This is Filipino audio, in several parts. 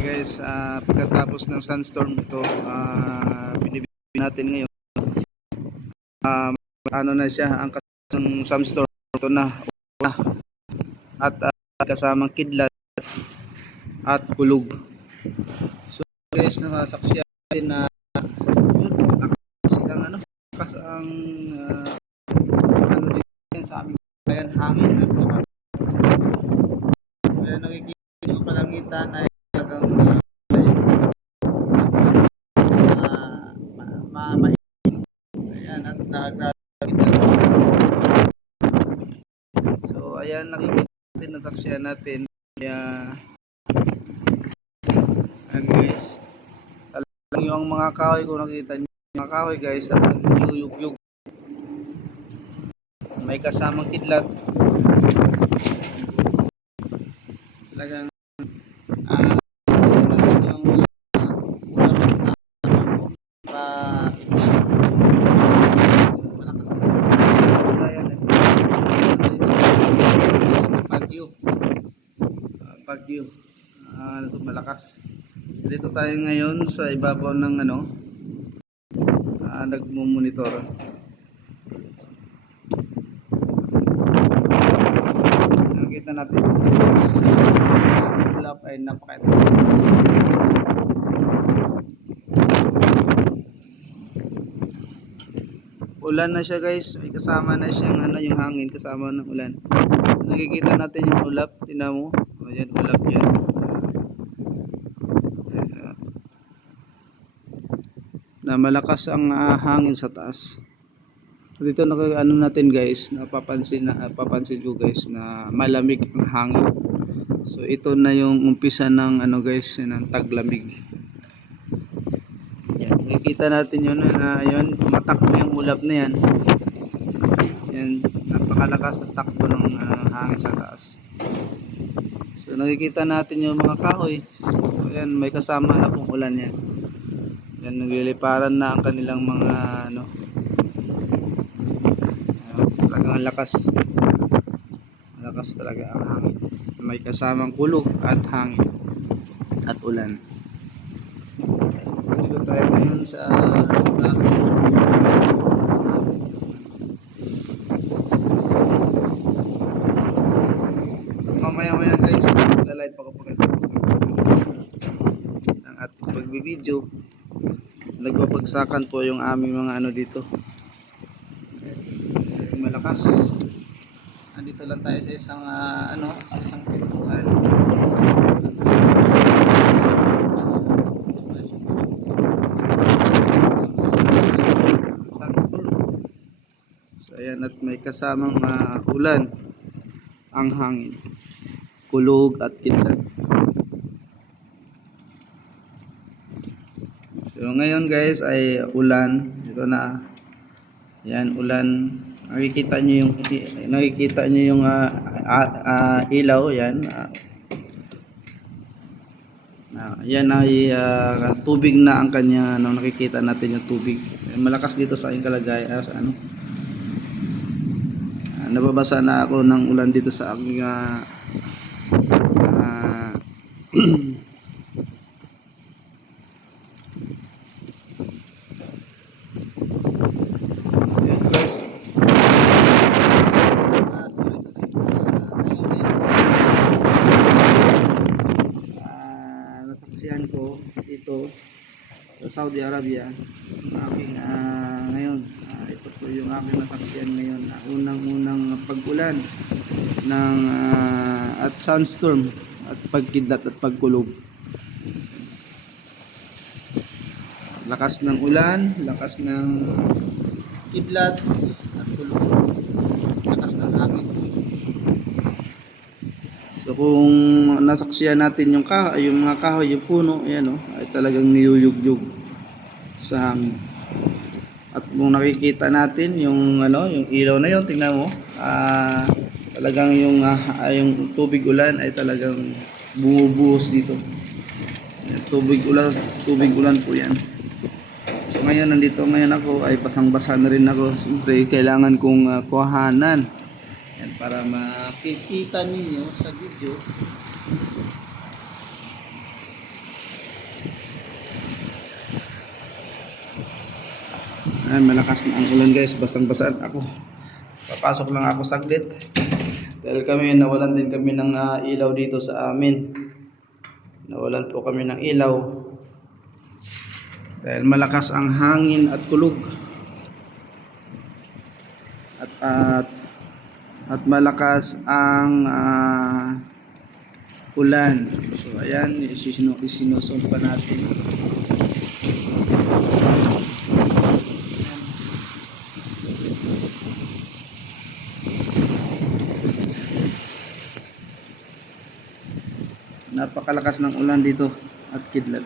Guys, pagkatapos ng sunstorm ito, binibigyan natin ngayon. Ano na siya, ang kasang sunstorm ito na at kasamang kidlat at kulog. So guys, nakasaksiyan natin na yun, silang kasang ano din sa aming bayan, hangin at saka nakikita yung kalangitan ay talagang ayan at so ayan, nakikita natin, nasaksiyan natin and guys, talagang yung mga kahoy, kung nakita nyo yung mga kahoy guys, yuyugyug, may kasamang kidlat, talagang yung labas na Bagyo malakas. Dito tayo ngayon sa ibabaw ng nagmumonitor. Nakita natin ulap ay napakita. Ulan na siya guys, may kasama na siyang yung hangin kasama ng ulan. Nakikita natin yung ulap, tingnan mo. Ayan, ulap yan. Na malakas ang hangin sa taas. So, dito natin guys, napapansin ko guys na malamig ang hangin. So ito na yung umpisa ng guys, ng taglamig. Yan, nakikita natin yun na yun, tumatakbo yung ulap na yan. Yan, napakalakas ang takbo ng hangin sa taas. So nakikita natin yung mga kahoy. So, yan, may kasama na pong ulan yan. Yan, nagliliparan na ang kanilang mga talagang lakas. Malakas talaga ang hangin. May kasamang kulog at hangin at ulan. Dito tayo ngayon sa mamaya guys, magla-live ako pagkatapos ng ating pagbibideo. Nagpapagsakan po yung aming mga dito. Malakas. Nandito lang tayo sa isang sa isang pintuan. Sunstorm. So ayan, at may kasamang ulan ang hangin, kulog at kidlat. So ngayon guys ay ulan. Ito na. Yan, ulan. Nakikita nyo yung ilaw yan. Yan ay tubig na ang kanya, nakikita natin yung tubig. Malakas dito sa aking kalagayan nababasa na ako ng ulan dito sa aking nasaksihan ko ito sa Saudi Arabia aking ngayon. Ito po yung aking nasaksihan ngayon, unang pag-ulan ng at sunstorm at pagkidlat at pagkulog. Lakas ng ulan, lakas ng kidlat at kulog, lakas ng hangin. So kung nasaksihan natin yung mga kahoy, yung puno, ayan ay talagang niyuyugyug sa hangin. At kung nakikita natin yung yung ilaw na yun, tingnan mo, talagang yung tubig ulan ay talagang bumubuhos dito. Tubig ulan po yan. So ngayon, nandito ngayon ako, ay pasang-basa na rin ako. Siyempre kailangan kong kuhanan yan para makikita ninyo sa video Ayan, malakas na ang ulan guys, basang-basa ako. Papasok lang ako saglit. Dahil kami, nawalan din kami ng ilaw dito sa amin. Nawalan po kami ng ilaw. Dahil malakas ang hangin at kulog. At malakas ang ulan. So ayan, isinusun pa natin. Napakalakas ng ulan dito at kidlat.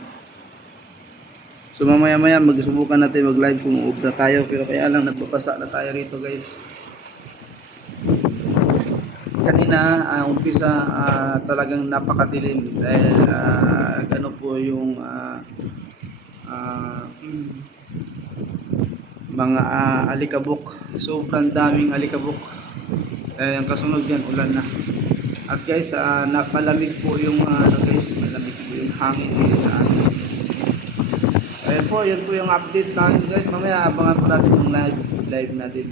So mamaya magsubukan natin mag-live kung uubra tayo, pero kaya lang nagbabasa na tayo rito guys. Kanina umpisa talagang napakadilim dahil gano po yung mga alikabok. Sobrang daming alikabok. Ang kasunod yan, ulan na. At guys, malamig po yung guys, malamig po yung hangin dito sa atin. Ayun po, yun po yung update natin guys. Mamaya abangan po natin yung live natin.